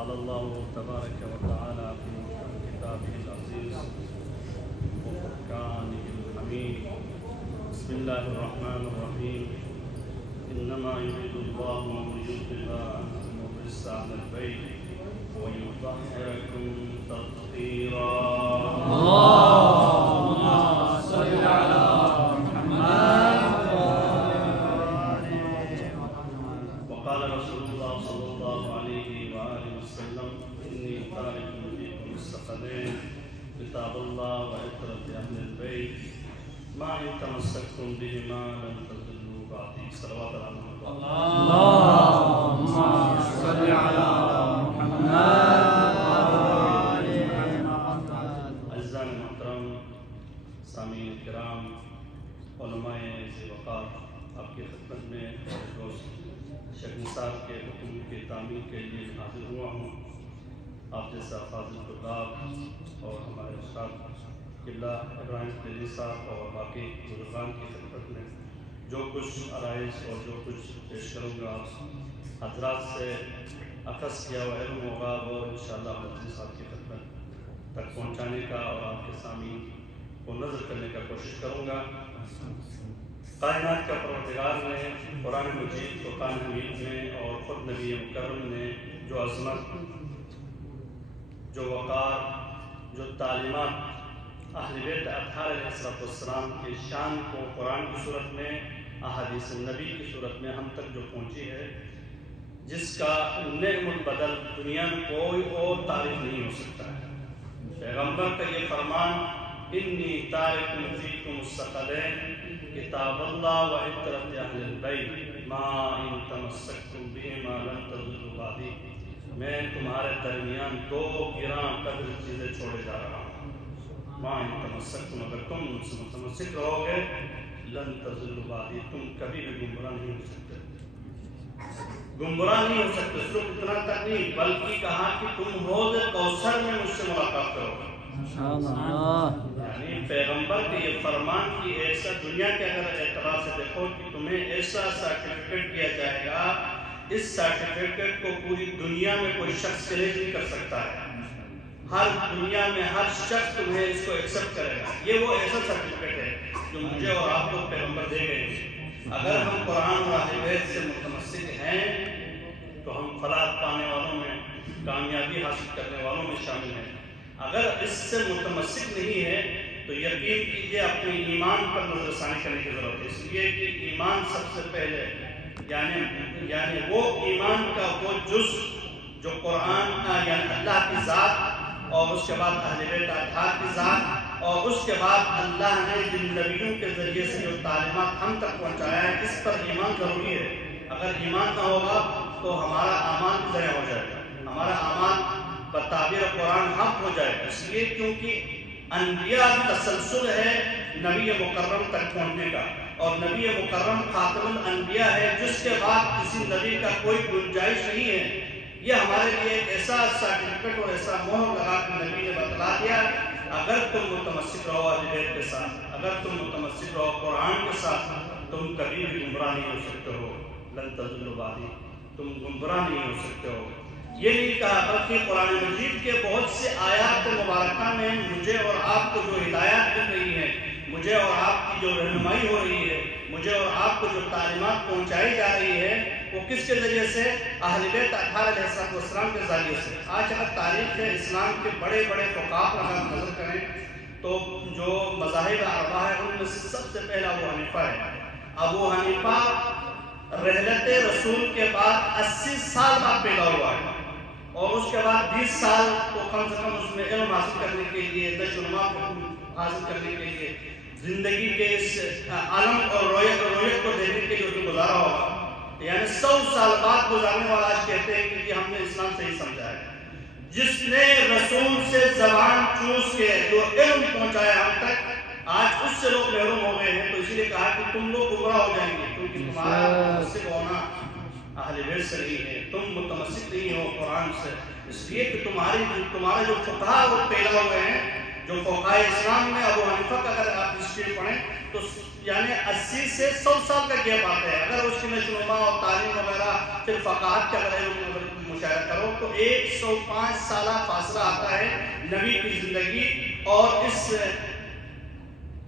قال الله تبارك وتعالى في كتابه العزيز وفرقانه الحميد بسم الله الرحمن الرحيم إنما يريد الله ليذهب عنكم الرجس أهل البيت ويطهركم تطهيرا. اللهم صل على محمد. وقال رسول الله صلى الله عليه وآله وسلم إني تارك فيكم الثقلين كتاب الله وعترة أهل البيت ما إن تمسكتم بهما لن تضلوا بعدي. صلوات على محمد. اللهم صل على محمد. عزیزان محترم، سامعین کرام، علماء ذی وقار، آپ کی خدمت میں دوست شیخ نثار کے حکم کی تعمیل کے لیے حاضر ہوا ہوں. آپ جیسا فاضل طلاب اور ہمارے استاد قبلہ ابراہیم قلی صاحب اور باقی بزرگان کی خدمت میں جو کچھ آرائش اور جو کچھ پیش کروں گا حضرات سے اخذ کیا ہوا علم ہوگا وہ انشاءاللہ مجلس صاحب کی خدمت تک پہنچانے کا اور آپ کے سامعین کو نظر کرنے کا کوشش کروں گا. کائنات کا پروردگار نے قرآن مجید فرقان حمید میں اور خود نبی مکرم نے جو عظمت، جو وقار، جو تعلیمات اہل بیت اطہار علیہ السلام کی شان کو قرآن کی صورت میں، احادیث نبی کی صورت میں ہم تک جو پہنچی ہے، جس کا نعم البدل دنیا میں کوئی اور تعریف نہیں ہو سکتا ہے. پیغمبر کا یہ فرمان انی تارک فیکم الثقلین کتاب اللہ وعترۃ اہل البیت ما ان تمسکتم بہما لن تضلوا بعدی. میں تمہارے درمیان دو گراں قدر چیزیں چھوڑے جا رہا ہوں. ما ان تمسکتم، اگر تم ان سے متمسک رہو گے، لن تضلوا بعدی، تم کبھی بھی گمراہ نہیں ہو سکتے. گمراہ نہیں ہو سکتے. صرف اتنا تک نہیں بلکہ کہا کہ تم حوض کوثر میں مجھ سے ملاقات کرو گے. یعنی پیغمبر کے یہ فرمان کی ایسا دنیا کے اگر اعتبار سے دیکھو کہ تمہیں ایسا سرٹیفکیٹ دیا جائے گا، اس سرٹیفکیٹ کو پوری دنیا میں کوئی شخص چیلنج نہیں کر سکتا ہے. ہر دنیا میں ہر شخص تمہیں اس کو ایکسپٹ کرے گا. یہ وہ ایسا سرٹیفکیٹ ہے جو مجھے اور آپ کو پیغمبر دے گئے. اگر ہم قرآن اور اہل بیت سے متمسک ہیں تو ہم فلاح پانے والوں میں، کامیابی حاصل کرنے والوں میں شامل ہیں. اگر اس سے متمسک نہیں ہے تو یقین کیجیے اپنے ایمان پر نظر ثانی کرنے کی ضرورت ہے. اس لیے کہ ایمان سب سے پہلے یعنی وہ ایمان کا وہ جز جو قرآن یعنی اللہ کی ذات، اور اس کے بعد اہل بیت اطہار کی ذات، اور اس کے بعد اللہ نے جن نبیوں کے ذریعے سے جو تعلیمات ہم تک پہنچایا ہے، اس پر ایمان ضروری ہے. اگر ایمان نہ ہوگا تو ہمارا اعمال ضائع ہو جائے گا، ہمارا اعمال بتعبیر قرآن حق ہو جائے گا. اس لیے کیونکہ انبیاء تسلسل ہے نبی مکرم تک پہنچنے کا، اور نبی مکرم خاتم الانبیاء ہے جس کے بعد کسی نبی کا کوئی گنجائش نہیں ہے. یہ ہمارے لیے ایک ایسا سرٹیفکیٹ اور ایسا مہر لگا کہ نبی نے بتلا دیا اگر تم متمسک رہو اہل بیت کے ساتھ، اگر تم متمسک رہو قرآن کے ساتھ، تم کبھی بھی گمراہ نہیں ہو سکتے ہو. لن تضلوا بعدی، تم گمراہ نہیں ہو سکتے ہو. یہ نہیں کہا بلکہ قرآن مجید کے بہت سے آیات مبارکہ میں مجھے اور آپ کو جو ہدایات مل رہی ہیں، مجھے اور آپ کی جو رہنمائی ہو رہی ہے، مجھے اور آپ کو جو تعلیمات پہنچائی جا رہی ہے، وہ کس کے ذریعے سے؟ اہل بیت اطہار علیہ السلام کے ذریعے سے. آج اگر تاریخ اسلام کے بڑے بڑے فقہاء پر اگر نظر کریں تو جو مذاہب اربعہ ہیں ان میں سے سب سے پہلا ابو حنیفہ ہے. ابو حنیفہ رحلت رسول کے بعد 80 سال بعد پیدا ہوا ہے، اور اس کے بعد 20 سال کو کم سے کم اس میں علم حاصل کرنے کے لیے، نشو و نما حاصل کرنے کے لیے، زندگی کے اس عالم اور رویت کو دیکھنے کے لیے اس نے گزارا ہوگا. یعنی 100 سال بعد گزارنے والا آج کہتے ہیں کہ ہم نے اسلام صحیح سمجھا ہے. جس نے رسول سے زبان چوس کے جو علم پہنچایا ہم تک، آج اس سے لوگ محروم ہو گئے ہیں. تو اسی لیے کہا کہ تم لوگ گمراہ ہو جائیں گے کیونکہ تمہارا متمسک ہونا اہل بیت سے نہیں ہے، تم متمسک نہیں ہو قرآن سے. اس لیے کہ تمہارے جو فقہاء وہ پیدا ہوئے ہیں، جو فقہاء اسلام میں ابو حنیفہ کا اگر آپ ہسٹری پڑھیں تو یعنی 80 سے 100 سال کا گیپ آتا ہے. اگر اس کی نشو و نما اور تعلیم وغیرہ پھر فقاہت کے اگر مشاہدہ کرو تو 105 سالہ فاصلہ آتا ہے نبی کی زندگی اور اس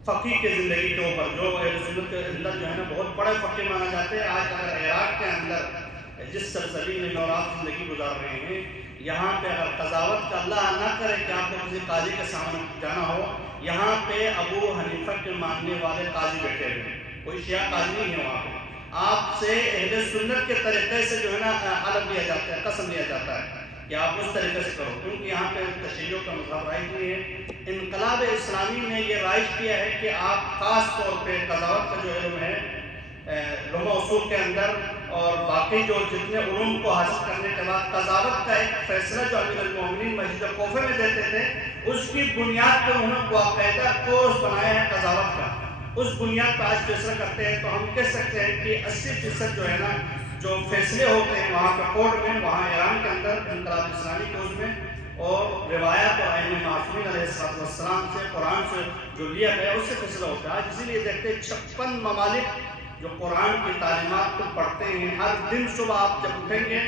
فقیہ کی زندگی کے اوپر، جو اہل سنت کے اندر جو ہے نا بہت بڑے فقیہ مانا جاتے ہیں۔ آج اگر عراق کے اندر جس سرزمین میں اور آپ زندگی گزار رہے ہیں، یہاں پہ اگر قضاوت کا اللہ نہ کرے کہ آپ کو کسی قاضی کے سامنے جانا ہو، یہاں پہ ابو حنیفہ کے ماننے والے قاضی بیٹھے ہوئے ہیں، کوئی شیعہ قاضی نہیں ہے وہاں پہ۔ آپ سے اہل سنت کے طریقے سے جو ہے نا حلف لیا جاتا ہے، قسم لیا جاتا ہے کہ آپ اس طریقے سے کرو، کیونکہ یہاں پہ تشیع کا مذہب رائج نہیں ہے۔ انقلاب اسلامی نے یہ رائج کیا ہے کہ آپ خاص طور پہ قضاوت کا جو علم ہے علوم اصول کے اندر اور باقی جو جتنے علوم کو حاصل کرنے کے بعد قضاوت کا ایک فیصلہ جو امیر المومنین مسجد کوفہ میں دیتے تھے، اس کی بنیاد پر انہوں نے باقاعدہ کورس بنایا ہے قضاوت کا، اس بنیاد پر آج فیصلہ کرتے ہیں۔ تو ہم کہہ سکتے ہیں کہ 80% جو ہے نا جو فیصلے ہوتے ہیں وہاں پہ کورٹ میں، وہاں ایران کے اندر انقلاب اسلامی کے اس میں، اور روایات اور ائمہ معصومین علیہ السلام سے قرآن سے جو لیا گیا اس سے فیصلہ ہوتا ہے۔ آج اسی لیے دیکھتے ہیں 56 ممالک جو قرآن کی تعلیمات کو پڑھتے ہیں، ہر دن صبح آپ جب اٹھیں گے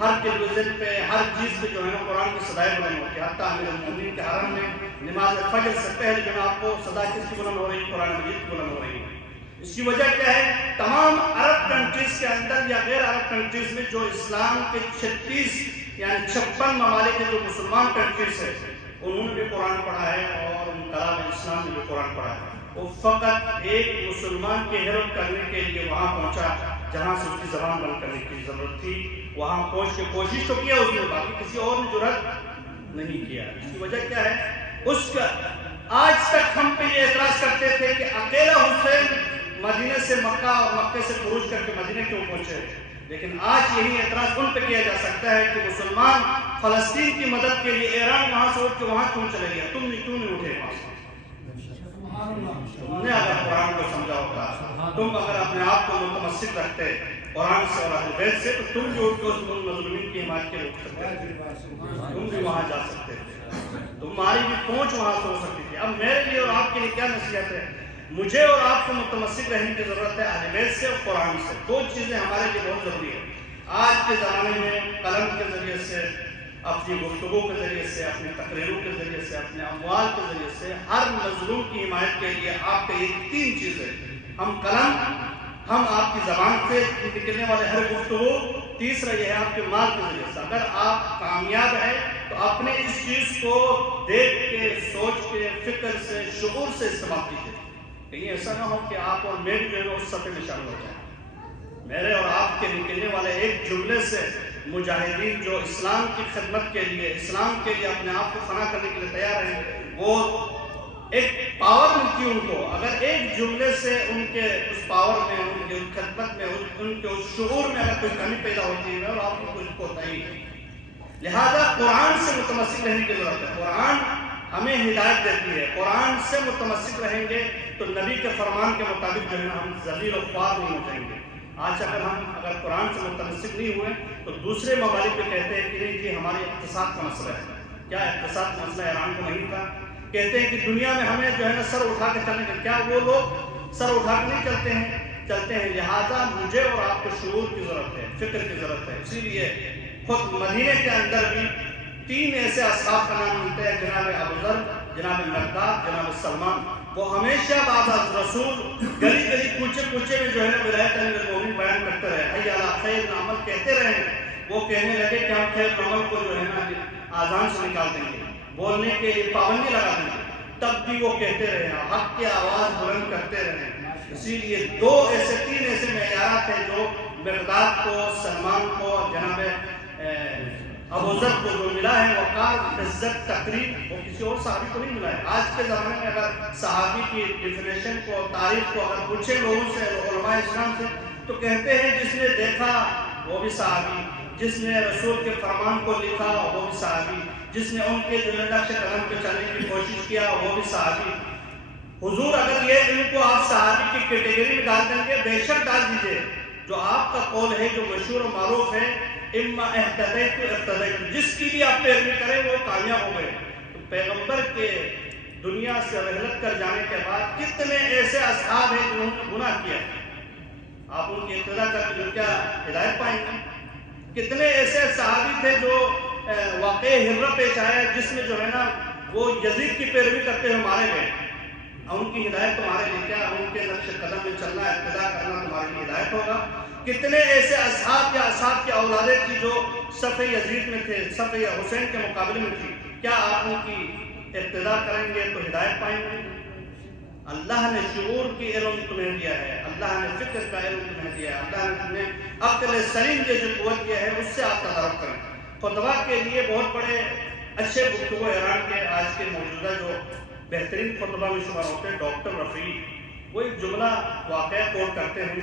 ہر ٹیلی ویژن پہ ہر چیز پہ جو ہے نا قرآن کی صدائیں بلند ہوتی ہے۔ حتیٰ امیر المومنین کے حرم میں نماز فجر سے پہلے جو ہے آپ کو صدا کس کی بلند ہو رہی ہے؟ قرآن مجید کی بلند ہو رہی ہے۔ اس کی وجہ کیا ہے؟ تمام عرب کنٹریز کے اندر یا غیر عرب کنٹریز میں جو اسلام کے 36 یعنی 56 ممالک ہیں جو مسلمان کنٹریز ہیں، انہوں نے بھی قرآن پڑھا ہے اور انقلاب اسلام نے بھی قرآن پڑھا ہے۔ وہ فقط ایک مسلمان کی ہیلپ کرنے کے لیے وہاں پہنچا جہاں سے اس کی زبان بند کرنے کی ضرورت تھی، وہاں پہنچ کے کوشش تو کیا اس نے، باقی کسی اور نے جرأت نہیں کیا۔ اس کی وجہ کیا ہے؟ اس کا آج تک ہم پہ یہ اعتراض کرتے تھے کہ اکیلا حسین مدینہ سے مکہ اور مکہ سے خروج کر کے مدینہ کیوں پہنچے، لیکن آج یہی اعتراض ان پہ کیا جا سکتا ہے کہ مسلمان فلسطین کی مدد کے لیے ایران وہاں سے اٹھ کے وہاں کیوں چلے گیا، تم کیوں نہیں اٹھے وہاں سے؟ تم نے اگر قرآن کو سمجھا ہوتا، تم اگر اپنے آپ کو متمسک رکھتے قرآن سے اور اہل بیت سے، تو تم بھی اٹھ کے اس مظلومین کی حمایت کے لیے اٹھ سکتے تھے، تم بھی وہاں جا سکتے تھے، تمہاری بھی پہنچ وہاں سے ہو سکتی تھی۔ اب میرے لیے اور آپ کے لیے کیا نصیحت ہے؟ مجھے اور آپ کو متمسک رہنے کی ضرورت ہے اہل بیت سے اور قرآن سے، دو چیزیں ہمارے لیے بہت ضروری ہے۔ آج کے زمانے میں قلم کے ذریعے سے، اپنی گفتگو کے ذریعے سے، اپنی تقریروں کے ذریعے سے، اپنے اموال کے ذریعے سے ہر مظلوم کی حمایت کے لیے آپ کے یہ 3 چیزیں، ہم قلم، ہم آپ کی زبان سے نکلنے والے ہر گفتگو، تیسرا یہ ہے آپ کے مال کے ذریعے سے۔ اگر آپ کامیاب ہیں تو اپنے اس چیز کو دیکھ کے، سوچ کے، فکر سے، شعور سے استعمال کیجیے، کہیں ایسا نہ ہو کہ آپ اور میں بھی جو ہے اس صفحے میں شامل ہو جائیں۔ میرے اور آپ کے نکلنے والے ایک جملے سے مجاہدین جو اسلام کی خدمت کے لیے، اسلام کے لیے اپنے آپ کو فنا کرنے کے لیے تیار ہیں، وہ ایک پاور ملتی ہے ان کو۔ اگر ایک جملے سے ان کے اس پاور میں، ان کی خدمت میں، ان کے اس شعور میں اگر کوئی کمی پیدا ہوتی ہے اور آپ کو کچھ کوتاہی ہے، لہذا قرآن سے متمسک رہنے کی ضرورت ہے۔ قرآن ہمیں ہدایت دیتی ہے، قرآن سے متمسک رہیں گے تو نبی کے فرمان کے مطابق جو ہے ہم ذلیل و خوار نہیں ہو جائیں گے۔ آج اگر قرآن سے متمسک نہیں ہوئے تو دوسرے ممالک پہ کہتے ہیں کہ نہیں جی ہمارے اقتصاد کا مسئلہ ہے۔ کیا اقتصاد کا مسئلہ ایران کو نہیں تھا؟ کہتے ہیں کہ دنیا میں ہمیں جو ہے نا سر اٹھا کے چلنے کا، کیا وہ لوگ سر اٹھا کے نہیں چلتے ہیں؟ لہذا مجھے اور آپ کو شعور کی ضرورت ہے، فکر کی ضرورت ہے۔ اسی لیے خود مدینے کے اندر بھی 3 ایسے اصحاب کا نام ملتا ہے، جناب ابوذر، جناب مقداد، جناب سلمان۔ وہ ہمیشہ بعد از رسول گلی گلی کوچے کوچے میں جو ہے نا ولایت امیر المومنین بیان کرتے رہے، حی علی خیر العمل کہتے رہے۔ وہ کہنے لگے کہ ہم خیر العمل کو جو ہے نا آذان سے نکال دیں گے، بولنے کے لیے پابندی لگا دیں گے، تب بھی وہ کہتے رہے، حق کی آواز بلند کرتے رہے۔ اسی لیے 3 ایسے معیارات ہیں جو مقداد کو، سلمان کو، جناب ابوذر کو جو ملا ہے، وقار، عزت، تقریب، وہ کسی اور صحابی کو نہیں ملا ہے۔ آج کے زمانے میں اگر صحابی کی ڈیفینیشن کو، تعریف کو اگر پوچھے لوگوں سے، علماء اسلام سے، تو کہتے ہیں جس نے دیکھا وہ بھی صحابی، جس نے رسول کے فرمان کو لکھا وہ بھی صحابی، جس نے ان کے نقش قدم پہ چلنے کی کوشش کیا وہ بھی صحابی۔ حضور اگر یہ ان کو آپ صحابی کی کیٹیگری میں ڈال دیں گے، بے شک ڈال دیجئے۔ جو آپ کا قول ہے، جو مشہور و معروف ہے، اما اہتدیت اہتدیت، جس کی بھی آپ پیروی کریں وہ کامیاب ہو گئے۔ تو پیغمبر کے دنیا سے رحلت کر جانے کے بعد کتنے ایسے اصحاب ہیں جنہوں نے گناہ کیا، آپ ان کی ابتدا کر کے کیا ہدایت پائیں گے؟ کتنے ایسے صحابی تھے جو واقعہ ہرہ پیش آیا جس میں جو ہے نا وہ یزید کی پیروی کرتے ہوئے مارے گئے. ان کی ہدایت تمہارے لیے کیا؟ ان کے نقش قدم میں چلنا، اقتداء کرنا تمہارے لیے ہدایت ہوگا. کتنے ایسے اصحاب یا اصحاب کی اولادیں تھی جو صف یزید میں تھے، صف حسین کے مقابلے میں تھی. کیا آپ ان کی اقتداء کریں گے تو ہدایت پائیں گے؟ اللہ نے شعور کی علم تمہیں دیا ہے، اللہ نے فکر کا علم تمہیں دیا ہے، اللہ نے تمہیں عقل سلیم جیسے قوت دیا ہے، اس سے آپ تدارک کریں. خطبہ کے لیے بہت بڑے اچھے گفتگو ایران کے آج کے موجودہ جو بہترین خطبہ میں شمار ہوتے ہیں ڈاکٹر رفیع، وہ ایک جملہ واقعہ کوٹ کرتے ہیں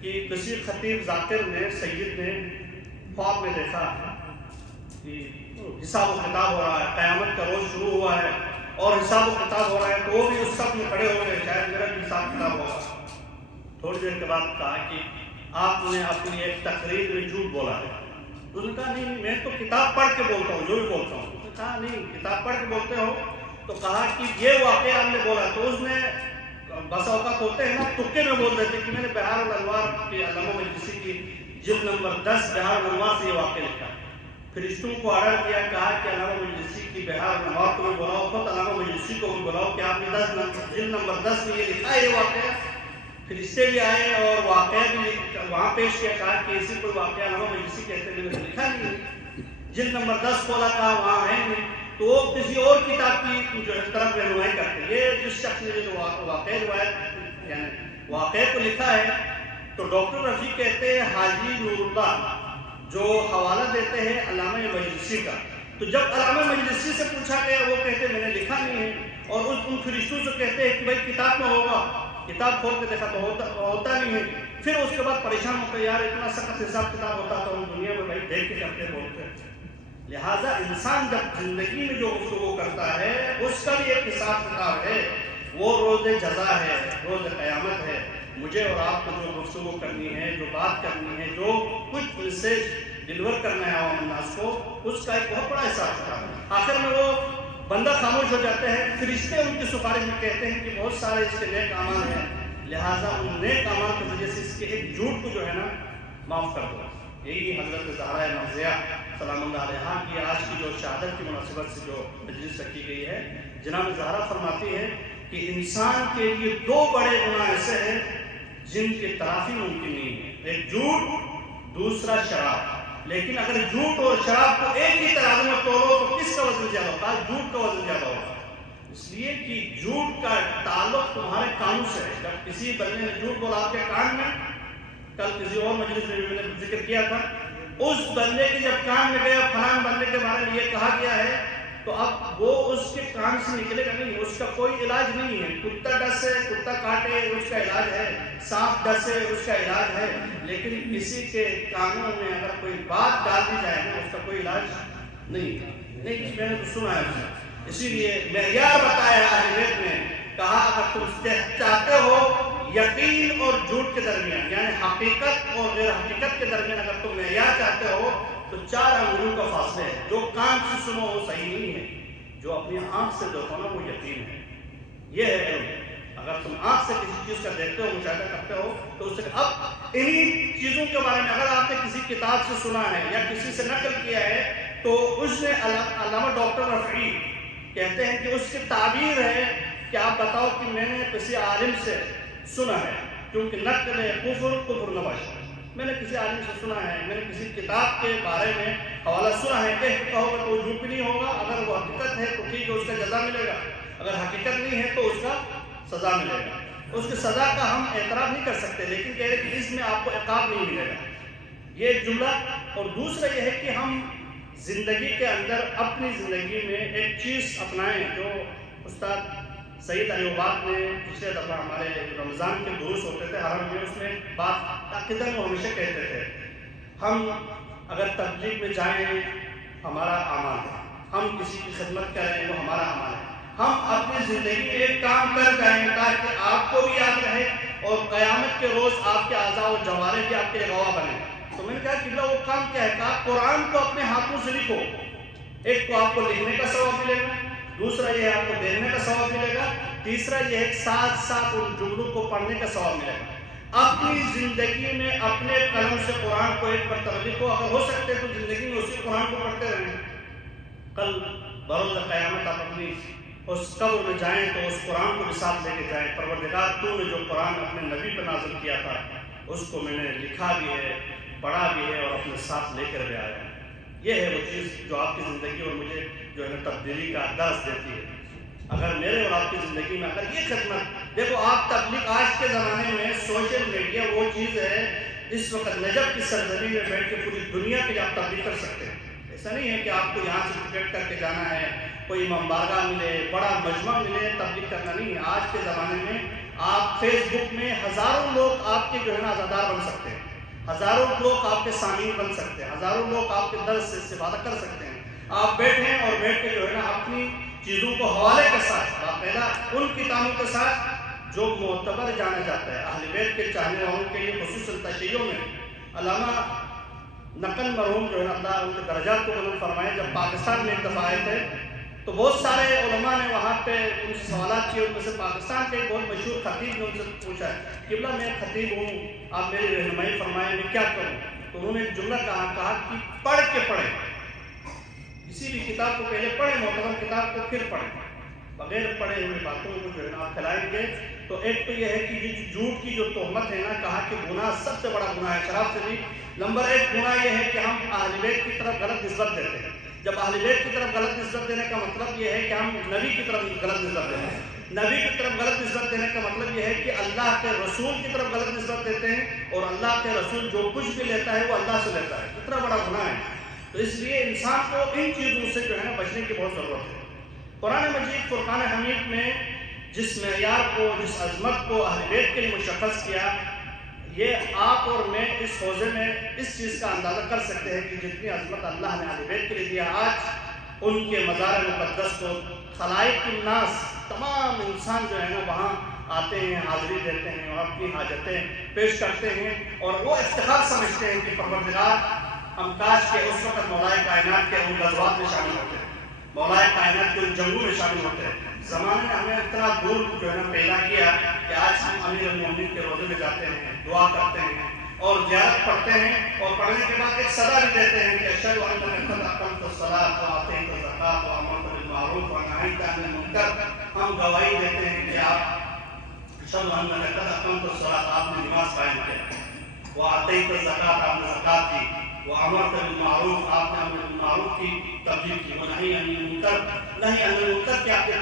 کہ کسی خطیب ذاکر نے، سید نے خواب میں دیکھا کہ حساب و کتاب ہو رہا ہے، قیامت کا روز شروع ہوا ہے اور حساب و کتاب ہو رہا ہے، تو وہ بھی اس صف میں کھڑے ہو گئے، شاید میرا بھی حساب کتاب ہوگا. تھوڑی دیر کے بعد کہا کہ آپ نے اپنی ایک تقریر میں جھوٹ بولا ہے. اس نے کہا نہیں، میں تو کتاب پڑھ کے بولتا ہوں، جو بھی بولتا ہوں. اس نے کہا نہیں، کتاب پڑھ کے بولتے ہو. تو کہا کہ یہ واقعہ آپ نے بولا. تو اس نے بس اوقات ہوتے ہیں نا تکے میں بول دیتے کہ میں نے بہار الانوار کے علامہ مجلسی کی جلد نمبر 10 بہار الانوار سے یہ واقعہ لکھا. فرشتوں کو آرڈر کیا، کہا کہ علامہ مجلسی کی بہار الانوار کو بھی بلاؤ، خود علامہ مجلسی کو بھی بلاؤ کہ آپ نے جلد نمبر 10 میں یہ لکھا ہے یہ واقعہ. فرشتے بھی آئے اور واقعہ بھی وہاں پیش کیا، کہا کہ اسی کوئی واقعہ علامہ مجلسی کہتے ہیں، میں نے لکھا نہیں. جلد نمبر 10 کھولا، کہا وہاں ہے نہیں. تو وہ کسی اور کتاب کی جو ہے طرف رہنمائی کرتے ہیں. یہ جس شخص نے جو واقعہ روایت یعنی واقعہ کو لکھا ہے، تو ڈاکٹر رفیع کہتے ہیں حاجی نور اللہ جو حوالہ دیتے ہیں علامہ مجلسی کا. تو جب علامہ مجلسی سے پوچھا گیا، وہ کہتے میں نے لکھا نہیں ہے. اور ان فرشتوں سے کہتے ہیں کہ بھائی کتاب میں ہوگا. کتاب کھول کے دیکھا تو ہوتا نہیں ہے. پھر اس کے بعد پریشان ہوتے، یار اتنا سخت حساب کتاب ہوتا تو ہم دنیا میں بھائی دیکھ کے کرتے بولتے. لہٰذا انسان جب زندگی میں جو گفتگو کرتا ہے اس کا بھی ایک حساب کتاب ہے. وہ روز جزا ہے، روز قیامت ہے. مجھے اور آپ کو جو گفتگو کرنی ہے، جو بات کرنی ہے، جو کچھ میسیج ڈلیور کرنا ہے عوام الناس کو، اس کا ایک بہت بڑا حساب کتاب ہے. آخر میں وہ بندہ خاموش ہو جاتے ہیں. فرشتے ان کی سفارش میں کہتے ہیں کہ بہت سارے اس کے نیک اعمال ہیں، لہٰذا ان نیک اعمال کی وجہ سے اس کے ایک جھوٹ کو جو ہے نا معاف کر دو. یہی حضرت زہرا مرضیہ سلام اللہ علیہا کی آج کی جو شہادت کی مناسبت سے جو مجلس رکھی گئی ہے، جناب زہرا فرماتی ہے کہ انسان کے لیے 2 بڑے گناہ ایسے ہیں جن کی تلافی ممکن نہیں ہے. ایک جھوٹ، دوسرا شراب. لیکن اگر جھوٹ اور شراب کو ایک ہی ترازو میں تولو تو کس کا وزن زیادہ ہوگا؟ جھوٹ کا وزن زیادہ ہوگا. اس لیے کہ جھوٹ کا تعلق تمہارے کانوں سے ہے. جب کسی بندے نے جھوٹ بولا آپ کے کان میں، کل کسی اور مجلس میں میں نے ذکر کیا تھا، اس بندے کے جب کان میں گیا فلان بندے کے بارے میں یہ کہا گیا ہے، تو اب وہ اس کے کان سے نکلے گا نہیں. اس کا کوئی علاج نہیں ہے. کتا ڈسے، کتا کاٹے، اس کا علاج ہے. سانپ ڈسے، اس کا علاج ہے. لیکن کسی کے کانوں میں اگر کوئی بات ڈال دی جائے نا، اس کا کوئی علاج نہیں. میں نے تو سنا ہے. اسی لیے معیار بتایا اہل بیت نے، کہا اگر تم چاہتے ہو یقین اور جھوٹ کے درمیان، یعنی حقیقت اور غیر حقیقت کے درمیان اگر تم معیار چاہتے ہو تو 4 انگلیوں کا فاصلہ ہے. جو کان سے سنو وہ صحیح نہیں ہے، جو اپنی آنکھ سے دیکھو نا وہ یقین ہے. یہ ہے علم. اگر تم آنکھ سے کسی چیز کا دیکھتے ہو، مشاہدہ کرتے ہو، تو اس سے اب انہی چیزوں کے بارے میں اگر آپ نے کسی کتاب سے سنا ہے یا کسی سے نقل کیا ہے، تو اس نے علامہ ڈاکٹر رفیع کہتے ہیں کہ اس کی تعبیر ہے کہ آپ بتاؤ کہ میں نے کسی عالم سے سنا ہے، کیونکہ نقل کفر نبش. میں نے کسی عالم سے سنا ہے، میں نے کسی کتاب کے بارے میں حوالہ سنا ہے، کہو گا تو وہ جھوٹ بھی نہیں ہوگا. اگر وہ حقیقت ہے تو ٹھیک ہے، اس کا جزا ملے گا. اگر حقیقت نہیں ہے تو اس کا سزا ملے گا. اس کی سزا کا ہم اعتراف نہیں کر سکتے، لیکن کہہ رہے کہ اس میں آپ کو عقاب نہیں ملے گا. یہ ایک جملہ. اور دوسرا یہ ہے کہ ہم زندگی کے اندر اپنی زندگی میں ایک چیز اپنائیں جو استاد سید علی عباد نے پچھلے دفعہ ہمارے رمضان کے دروس ہوتے تھے حرم میں، اس میں بات عقیدت وہ ہمیشہ کہتے تھے، ہم اگر تبلیغ میں جائیں ہمارا اعمال ہے، ہم کسی کی خدمت کریں وہ ہمارا اعمال ہے. ہم اپنی زندگی میں ایک کام کر جائیں تاکہ آپ کو بھی یاد رہے اور قیامت کے روز آپ کے اعضاء و جوارح بھی آپ کے گواہ بنے. تو میں نے کہا کہ وہ کام کیا ہے؟ کہا قرآن کو اپنے ہاتھوں سے لکھو. ایک تو آپ کو لکھنے کا ثواب ملے گا، دوسرا یہ آپ کو دیکھنے کا ثواب ملے گا، تیسرا یہ ہے ساتھ ساتھ ان جملوں کو پڑھنے کا ثواب ملے گا. اپنی زندگی میں اپنے قلم سے قرآن کو ایک مرتبہ لکھو. اگر ہو سکتے تو زندگی میں اسی قرآن کو پڑھتے رہیں. کل بروز قیامت آپ اپنی اس قبر میں جائیں تو اس قرآن کو بھی ساتھ لے کے جائیں، پروردگار تو نے جو قرآن اپنے نبی پہ نازل کیا تھا اس کو میں نے لکھا بھی ہے، پڑھا بھی ہے اور اپنے ساتھ لے کر بھی آیا ہے۔ یہ ہے وہ چیز جو آپ کی زندگی اور مجھے جو ہے نا تبدیلی کا درس دیتی ہے۔ اگر میرے اور آپ کی زندگی میں اگر یہ خدمت، دیکھو آپ تبلیغ آج کے زمانے میں سوشل میڈیا وہ چیز ہے اس وقت نجف کی سرزمین میں بیٹھ کے پوری دنیا کے لیے آپ تبلیغ کر سکتے ہیں۔ ایسا نہیں ہے کہ آپ کو یہاں سے ٹکٹ کر کے جانا ہے، کوئی امام بارگاہ ملے، بڑا مجمع ملے، تبلیغ کرنا نہیں ہے۔ آج کے زمانے میں آپ فیس بک میں ہزاروں لوگ آپ کے جو ہے نا عزادار بن سکتے ہیں، ہزاروں لوگ آپ کے سامعین بن سکتے ہیں، ہزاروں لوگ آپ کے درس سے استفادہ کر سکتے ہیں۔ آپ بیٹھیں اور بیٹھ کے جو ہے نا اپنی چیزوں کو حوالے کے ساتھ، باقاعدہ ان کتابوں کے ساتھ جو معتبر جانا جاتا ہے اہل بیت کے چاہنے والوں کے لیے، خصوصاً تشیعوں میں علامہ نقل مرحوم جو ہے نا اللہ ان کے درجات کو بلند فرمائے، جب پاکستان میں ایک دفعہ آئے تھے تو بہت سارے علماء نے وہاں پہ ان سے سوالات کیے۔ ان میں سے پاکستان کے ایک بہت مشہور خطیب نے ان سے پوچھا قبلہ میں خطیب ہوں، آپ میری رہنمائی فرمائیں میں کیا کروں؟ تو انہوں نے ایک جملہ کہا کہ پڑھ کے پڑھیں، کسی بھی کتاب کو پہلے پڑھیں، معتبر کتاب کو پھر پڑھیں، بغیر پڑھے ہوئے باتوں کو جو ہے نا آپ پھیلائیں گے تو ایک تو یہ ہے کہ یہ جھوٹ کی جو تہمت ہے نا، کہا کہ گناہ سب سے بڑا گناہ ہے شراب سے بھی۔ نمبر ایک گناہ یہ ہے کہ ہم اہل بیت کی طرف غلط نسبت دیتے ہیں۔ جب اہل بیت کی طرف غلط نسبت دینے کا مطلب یہ ہے کہ ہم نبی کی طرف غلط نسبت دیتے ہیں۔ نبی کی طرف غلط نسبت دینے کا مطلب یہ ہے کہ اللہ کے رسول کی طرف غلط نسبت دیتے ہیں، اور اللہ کے رسول جو کچھ بھی لیتا ہے وہ اللہ سے لیتا ہے۔ کتنا بڑا گناہ ہے۔ تو اس لیے انسان کو ان چیزوں سے جو ہے نا بچنے کی بہت ضرورت ہے۔ قرآن مجید فرقان حمید میں جس معیار کو، جس عظمت کو اہل بیت کے لیے مشخص کیا، یہ آپ اور میں اس حوزے میں اس چیز کا اندازہ کر سکتے ہیں کہ جتنی عظمت اللہ نے اہل بیت کے لیے دیا، آج ان کے مزار مقدس کو خلائق الناس، تمام انسان جو ہے نا وہاں آتے ہیں، حاضری دیتے ہیں اور اپنی حاجتیں پیش کرتے ہیں، اور وہ افتخار سمجھتے ہیں کہ پروردگار ہم کاش کے اس وقت مولا کائنات کے ان غزوات میں شامل ہوتے ہیں، مولا کائنات کے ان جنگوں میں شامل ہوتے ہیں۔ زمانے نے ہمیں اتنا دور جو ہے نا پیدا کیا کہ آج ہم امیر المومنین کے روزے میں جاتے ہیں، دعا کرتے ہیں اور زیارت پڑھتے ہیں، اور پڑھنے کے بعد ایک صدا بھی دیتے ہیں کہ اشہد ان قد اقمت الصلاۃ وآتیت الزکاۃ وامرت بالمعروف ونہیت عن المنکر۔ ہم گواہی دیتے ہیں کہ آپ اشہد ان قد اقمت الصلاۃ، آپ نے نماز قائم کیا، وآتیت الزکاۃ، آپ نے زکات دی، وامرت بالمعروف، آپ نے امر بالمعروف کی تبلیغ کی، ونہی عن المنکر، نہی عن المنکر کی آپ نے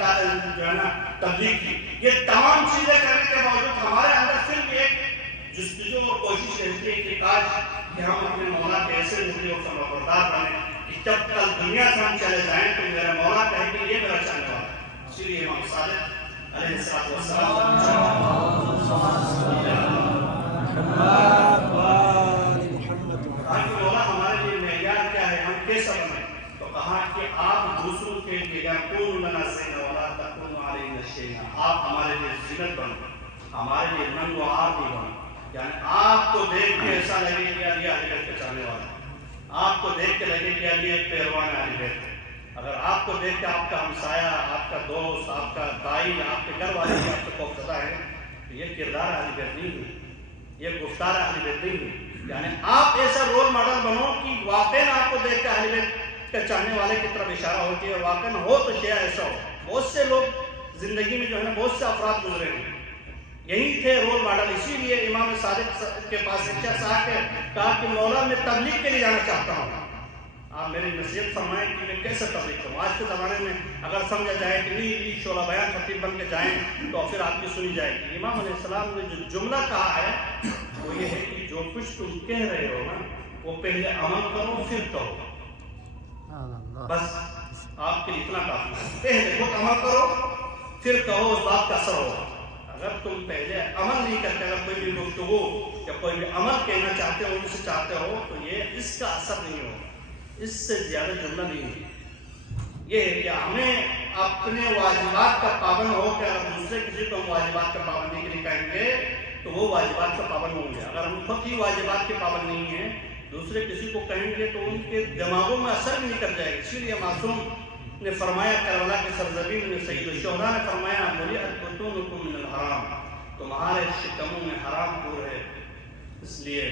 جو ہے نا تبلیغ کی۔ یہ تمام چیزیں کرنے کے باوجود ہمارے اندر صرف ایک جستجو اور کوشش رہتی ہے کہ کاش کہ ہم اپنے مولا کے ایسے مجھے اور فرمانبردار بنیں کہ جب کل دنیا سے ہم چلے جائیں تو میرا مولا کہے کہ یہ میرا چاہنے والا ہے۔ اسی لیے امام صادق علیہ السلام مولا ہمارے لیے معیار کیا ہے، ہم کیسا بنیں؟ تو کہا کہ آپ دوسروں کے لیے کون لنا زینا ولا تکونوا علینا شیئا، آپ ہمارے لیے زینت بنو، ہمارے لیے ننگ و عار نہیں بنو۔ یعنی آپ کو دیکھ کے ایسا لگے کہ یہ اہل بیت کے چاہنے والا ہے، آپ کو دیکھ کے لگے کہ یہ پیروان اہل بیت ہے۔ اگر آپ کو دیکھ کے آپ کا ہمسایہ، آپ کا دوست، آپ کا بھائی، آپ کے گھر والے آپ سے خوفزدہ ہے تو یہ کردار اہل بیت نہیں ہے، یہ گفتار اہل بیت نہیں ہے۔ یعنی آپ ایسا رول ماڈل بنو کہ واقعی آپ کو دیکھ کے اہل بیت کے چاہنے والے کی طرف اشارہ ہوتی ہے، اور واقعی ہو تو شیعہ ایسا ہو۔ بہت سے لوگ زندگی میں جو ہے نا بہت سے افراد گزرے ہیں، یہی تھے رول ماڈل۔ اسی لیے امام صادق کے پاس ایک شخص آ کے کہا کہ مولا میں تبلیغ کے لیے جانا چاہتا ہوں، آپ میری نصیحت فرمائیں کہ میں کیسے تبلیغ کروں۔ آج کے زمانے میں اگر سمجھا جائے کہ نہیں شعلہ بیان خطیب بن کے جائیں تو پھر آپ کی سنی جائے گی۔ امام علیہ السلام نے جو جملہ کہا ہے وہ یہ ہے کہ جو کچھ تم کہہ رہے ہو نا وہ پہلے عمل کرو پھر کہو، بس آپ کے لیے اتنا کافی ہے۔ پہلے خود عمل کرو پھر کہو، اس بات کا اثر ہوگا۔ اگر تم پہلے عمل نہیں کرتے، اگر کوئی بھی گفتگو یا کوئی بھی عمل کہنا چاہتے ہو، ان سے چاہتے ہو تو یہ اس کا اثر نہیں ہوگا، اس سے زیادہ جملہ نہیں ہے۔ یہ ہے کہ ہمیں اپنے واجبات کا پابند ہو کہ اگر دوسرے کسی کو ہم واجبات کا پابندی کے لیے کہیں گے تو وہ واجبات کا پابند ہوں گے۔ اگر ہم خود ہی واجبات کے پابند نہیں ہیں، دوسرے کسی کو کہیں گے تو ان کے دماغوں میں اثر بھی نہیں کر جائے گا۔ اسی لیے معصوم نے فرمایا، کربلا کے سرزمین میں سید الشہداء نے فرمایا، ملئت بطونکم من الحرام، تمہارے شکموں میں حرام پور ہے۔ اس لیے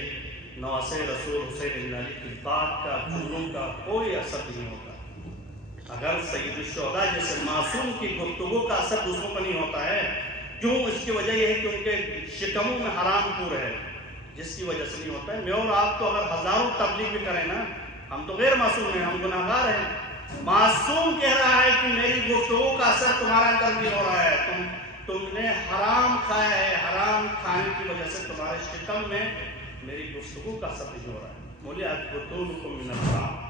نواسے رسول حسین بن علی کی بات کا، جملوں کا کوئی اثر نہیں ہوتا۔ اگر سید الشہداء جیسے معصوم کی گفتگو کا اثر دوسروں پر نہیں ہوتا ہے، کیوں؟ اس کی وجہ یہ ہے کہ ان کے شکموں میں حرام پور ہے، جس کی وجہ سے نہیں ہوتا ہے۔ میں اور آپ تو اگر ہزاروں تبلیغ بھی کریں نا، ہم تو غیر معصوم ہیں، ہم گناہگار ہیں۔ معصوم کہہ رہا ہے کہ میری گفتگو کا اثر تمہارے اندر نہیں ہو رہا ہے، تم نے حرام کھایا ہے، حرام کھانے کی وجہ سے تمہارے شکم میں میری گفتگو کا اثر نہیں ہو رہا ہے۔ بولے اَتْبُطُونُكُم مِّنَ الْحَرَامِ،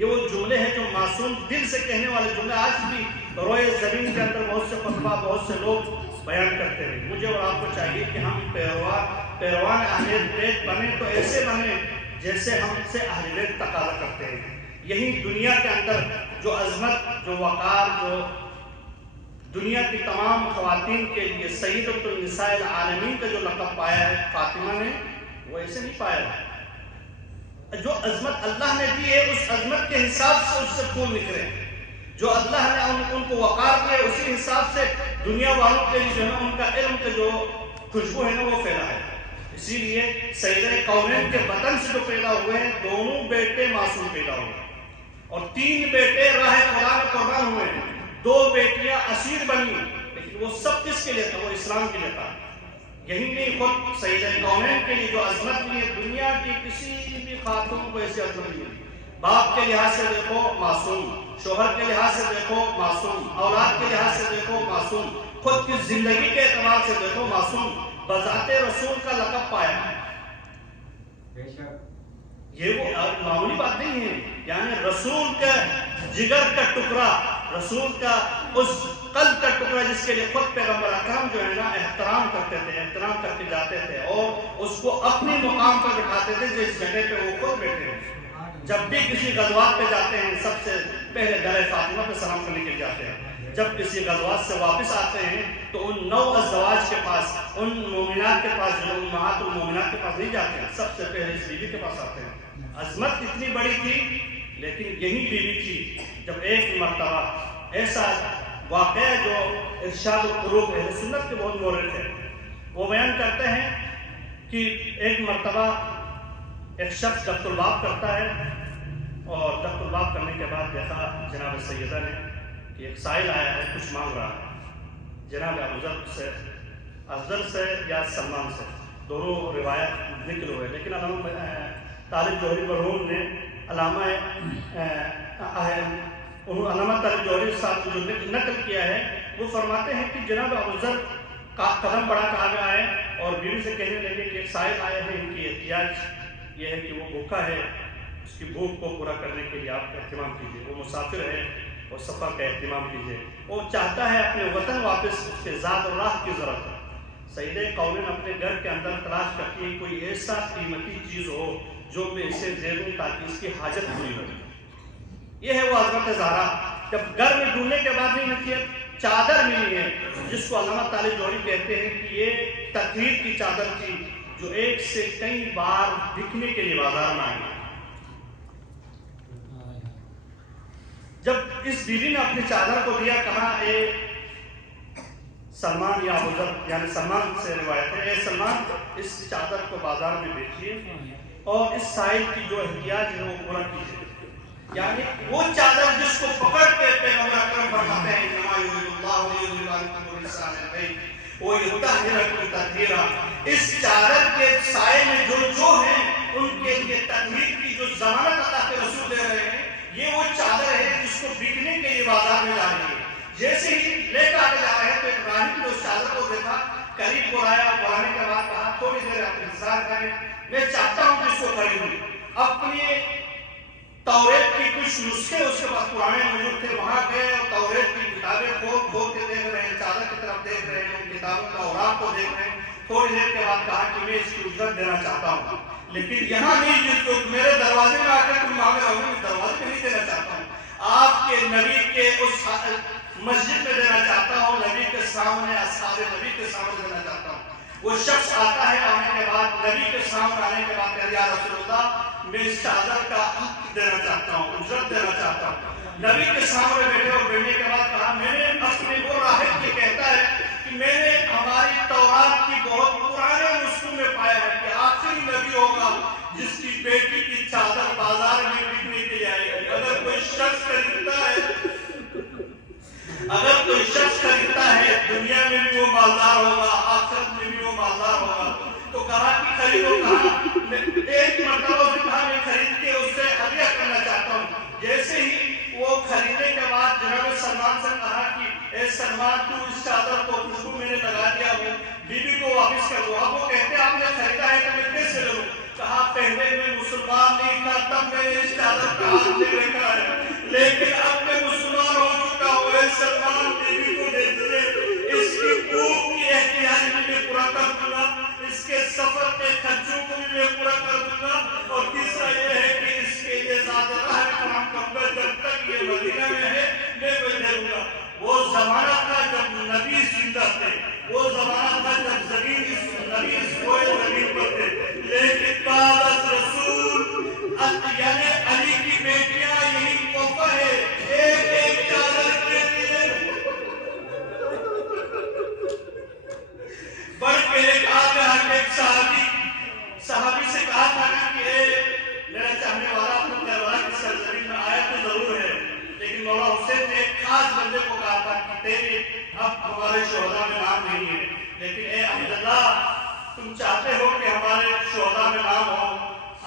یہ وہ جملے ہیں جو معصوم دل سے کہنے والے جملے آج بھی روئے زمین کے اندر بہت سے خطبہ بہت سے لوگ بیان کرتے ہیں۔ مجھے اور آپ کو چاہیے کہ ہم پیروان اہل بیت بنے تو ایسے بنے جیسے ہم سے اہل بیت تقاضا کرتے ہیں۔ یہی دنیا کے اندر جو عظمت، جو وقار، جو دنیا کی تمام خواتین کے لیے سیدۃ النساء العالمین کا جو لقب پایا ہے فاطمہ نے، وہ ایسے نہیں پایا ہے۔ جو عظمت اللہ نے دی ہے اس عظمت کے حساب سے اس سے پھول نکلے، جو اللہ نے ان کو وقار دیا ہے اسی حساب سے دنیا والوں کے لیے جو ہے ان کا علم کا جو خوشبو ہے نا وہ پھیلا ہے۔ اسی لیے سیدہ کونین کے وطن سے جو پیدا ہوئے ہیں، دونوں بیٹے معصوم پیدا ہوئے اور 3 بیٹے راہ خدا میں قربان ہوئے ہیں، 2 بیٹیاں اسیر بنی، لیکن وہ سب کس کے لیے تھا؟ وہ اسلام کے لیے تھا۔ یہی نہیں، خود سیدہ کونین کے لیے جو عظمت ملی ہے، دنیا کی کسی بھی خاتون کو ایسی عظمت نہیں ملی۔ باپ کے لحاظ سے دیکھو معصوم، شوہر کے لحاظ سے دیکھو معصوم، اولاد کے لحاظ سے دیکھو معصوم، خود کی زندگی کے اعتبار سے دیکھو معصوم، بذات رسول کا لقب پایا ہے۔ یہ وہ معمولی بات نہیں ہے، یعنی رسول کا جگر کا ٹکڑا، رسول کا اس قلب کا ٹکڑا جس کے لیے خود پیغمبر اکرم جو ہے نا احترام کرتے تھے، احترام کر کے جاتے تھے اور اس کو اپنے مقام پر بٹھاتے تھے جس جگہ پہ وہ خود بیٹھے ہیں۔ جب بھی کسی غزوات پہ جاتے ہیں سب سے پہلے در فاطمہ پہ سلام کرنے کے لیے جاتے ہیں۔ جب کسی غزوات سے واپس آتے ہیں تو ان 9 ازواج کے پاس، ان مومنات کے پاس جو امہات المومنات کے پاس نہیں جاتے ہیں، سب سے پہلے اس بیوی کے پاس آتے ہیں۔ عظمت اتنی بڑی تھی، لیکن یہی بیوی تھی جب ایک مرتبہ ایسا واقعہ جو ارشاد القلوب اہل سنت کے بہت مورد تھے، وہ بیان کرتے ہیں کہ ایک مرتبہ ایک شخص دفت الباب کرتا ہے اور دفت الباب کرنے کے بعد دیکھا جناب سیدہ نے کہ ایک سائل آیا ہے، کچھ مانگ رہا ہے۔ جناب افضل سے یا سلمان سے، دونوں روایت ذکر ہوئے، لیکن طالب جوہری مرحوم نے علامہ طالب جوہری صاحب جو نقل کیا ہے وہ فرماتے ہیں کہ جناب افضل کا قدم بڑھا کے آگے آئے اور بیوی سے کہنے لگے کہ ایک سائل آئے ہیں، ان کی احتیاج یہ ہے کہ وہ بھوکا ہے، اس کی بھوک کو پورا کرنے کے لیے آپ اہتمام کیجیے، وہ مسافر ہے اور سفر کا اہتمام کیجیے، وہ چاہتا ہے اپنے وطن واپس، اس کے ذات اور راہ کی ضرورت ہے۔ سیدہ کونین اپنے گھر کے اندر تلاش کرتی ہے کوئی ایسا قیمتی چیز ہو جو میں اسے دے دوں تاکہ اس کی حاجت پوری ہو۔ یہ ہے وہ حضرت زہرا۔ جب گھر میں ڈھونڈنے کے بعد نہیں ملتی ہے، چادر ملی ہے جس کو علامہ طالب جوہری کہتے ہیں کہ یہ تطہیر کی چادر تھی جو ایک سے کئی بار بکنے کے لیے بازار میں آئی۔ جب اس بیوی نے اپنی چادر کو دیا، کہا اے سلمان یا ابوذر، یعنی سلمان سے روایت ہے، اے سلمان اس چادر کو بازار میں بیچیے اور اس سائل کی جو احتیاج ہے وہ پورا کیجیے۔ یعنی وہ چادر جس کو پکڑ کے پیغمبر اکرم فرماتے ہیں انما یرید اللہ لیذھب عنکم الرجس اہل البیت ویطہرکم تطہیرا، اس چادر کے سائے میں جو ہیں ان کے لیے تطہیر کی جو ضمانت اللہ کے رسول دے رہے ہیں، یہ وہ چادر ہے جس کو بکنے کے لیے بازار میں جا رہی ہے۔ جیسے ہی لے کر آگے جا رہے ہیں تو ابراہیم نے اس چادر کو دیکھا، قریب بلایا، بلانے کے بعد کہا تھوڑی دیر آپ انتظار کریں، میں چاہتا ہوں کہ اس کو خریدوں۔ اپنی توریت کی کچھ نسخے اس کے پاس پرانے موجود تھے، وہاں گئے اور توریت کی کتابیں کھول کے دیکھ رہے ہیں، چادر کی طرف دیکھ رہے ہیں، کتابوں کا اوراق کو دیکھ رہے ہیں۔ تھوڑی دیر کے بعد کہا کہ میں اس کی اجرت دینا چاہتا ہوں، لیکن یہاں نہیں جس کو میرے دروازے میں آ کر تم مانگ رہے ہو، دروازے پہ نہیں دینا چاہتا ہوں، آپ کے نبی کے اس مسجد میں دینا چاہتا ہوں، نبی کے سامنے، اصحاب نبی کے سامنے دینا چاہتا ہوں۔ وہ شخص آتا ہے، آنے کے بعد نبی کے سامنے آنے کے بعد کہا یا رسول اللہ میں اس چادر کا حق دینا چاہتا ہوں، اجرت دینا چاہتا ہوں۔ نبی کے سامنے بیٹھے اور بیٹھنے کے بعد کہا میں نے اپنے وہ راہب یہ کہتا ہے کہ میں نے ہماری تورات کی بہت پرانے نسخوں میں پایا ہے کہ آخری نبی ہوگا جس کی بیٹی کی چادر بازار میں بکنے کے لیے آئے گی، اگر کوئی شخص خریدتا ہے بھائی کو کہا ایک مرتبہ اس نے کہا میں خرید کے اس سے ہدیہ کرنا چاہتا ہوں. جیسے ہی وہ خریدنے کے بعد جناب سلمان سے کہا کہ اے سلمان تو اس چادر کو خوشبو میں نے لگا دیا ہو, بیوی کو واپس کر دو. اب وہ کہتے آپ نے خریدا ہے تو میں کیسے لوں؟ کہا پہلے میں مسلمان نہیں تھا تب میں نے اس چادر کا ہاتھ لے رکھا ہے, لیکن اب میں مسلمان ہو چکا ہوں. اے سلمان بیوی کو دے دیجیے, اس کی بھوک کی احتیاج بھی میں پورا کر دوں گا, اس کے سفر کے خرچوں کو بھی میں پورا کر دوں گا, اور تیسرا یہ ہے کہ اس کے لیے زیادہ راہ فراہم کروں گا جب تک یہ مدینہ میں ہے میں دے دوں گا. وہ زمانہ تھا جب نبی زندہ تھے, وہ زمانہ تھا جب نبی سوئے زمین پر تھے, لیکن بعد از رسول یعنی علی کی بیٹیاں یہی موقع ہے ایک ایک چادر کے لیے بڑھ کے ایک آگے ایک صحابی سے کہا تھا کہ اے میرا چاہنے والا اپنے کربلا کی سرزمین میں آیا تو ضرور ہے, لیکن مولا حسین نے ایک خاص بندے کو کہا تھا کہ تیرے اب ہمارے شہداء میں نام نہیں ہے, لیکن اے عبداللہ تم چاہتے ہو کہ ہمارے شہداء میں نام ہو,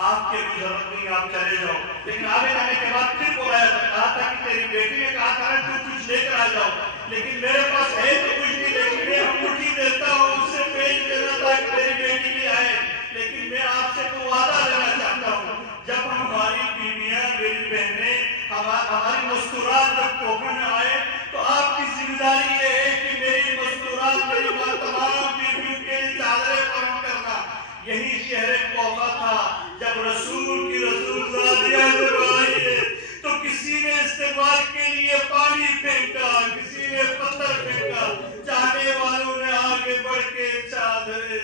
آپ کی بھی ضرورت نہیں, آپ چلے جاؤ. لیکن آگے جانے کے بعد پھر بلایا تھا, کہا تھا کہ تیری بیٹی نے کہا تھا تو کچھ لے کر آ جاؤ, لیکن میرے پاس ہے تو کچھ نہیں, لیکن میں انگوٹھی دیتا ہوں اس سے بھیج دینا تھا کہ میری بیٹی بھی آئے. لیکن میں آپ سے تو وعدہ لینا چاہتا ہوں, جب ہماری بیویاں میری بہنیں ہماری مستورات جب کوفے میں آئے تو آپ کی ذمہ داری یہ ہے کہ میری مستورات میری تمام بیویوں کے چادریں فراہم کرنا. یہی شہر کوفہ تھا جب رسول کی رسول زادیہ جب آئی ہے تو کسی نے استقبال کے لیے پانی پھینکا, کسی نے پتھر پھینکا, چاہنے والوں نے آگے بڑھ کے چادریں.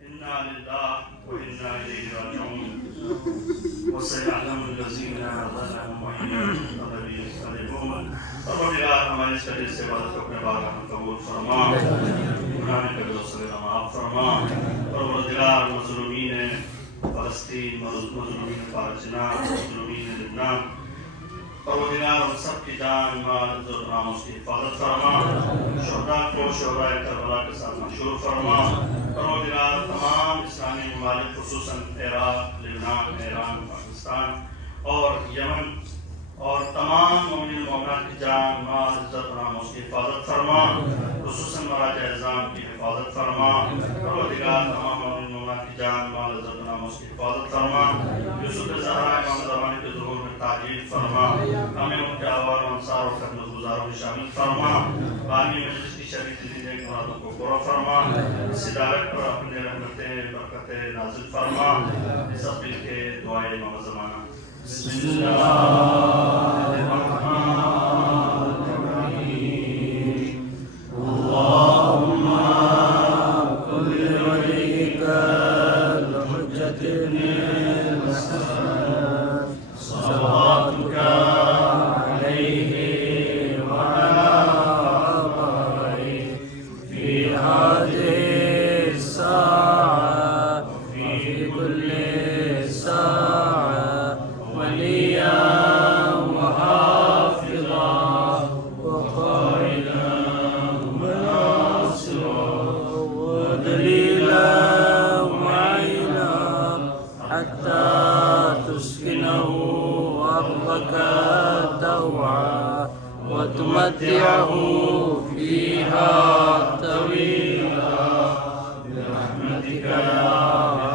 انا للہ و انا الیہ راجعون. وسيعلم الذين ظلموا أي منقلب ينقلبون. پروردگار ہمارے سارے سے عبادت کو اپنے بارگاہ میں قبول فرما, گناہ کبیرہ و صغیرہ معاف فرما. پروردگار مظلومین فلسطین, مظلومین فلسطین, مظلومین لبنان, پروردگار ہم سب کی جان مال عزت و ناموس کی حفاظت فرما. شہداء کو شہداء کربلا کے ساتھ محشور فرما. پروردگار تمام اسلامی ممالک خصوصاً عراق, لبنان, ایران, پاکستان اور یمن اور تمام مومنین مومنات کی جان مال عزت و ناموس کی حفاظت فرما, خصوصاً مراجع اعظام کی حفاظت فرما. پروردگار تمام مومنین مومنات کی جان مال عزت و ناموس کی حفاظت فرما. یوسف زہرا امام زمانے کے ظہور میں تعجیل فرما, ہمیں ان کے آوار و انصار و خدمت گزاروں میں شامل فرما. بانی مجلس کی شریک زندگی مرادوں کو پورا فرما. اس ادارت پر اپنے رحمتیں برکتیں نازل فرما. اس سب مل کے دعائیں امام زمانہ. بسم اللہ الرحمن الرحیم. اللہم کن لولیک الحجت ابن الحسن صلواتک علیہ وعلی آبائہ فی ہذہ الساعہ وفی کل ساعہ ولیا وحافظا وقائدا وناصرا ودلیلا ومعینا حتی تسکنه أرضك طوعا وتمتعه فيها طويلا برحمتك يا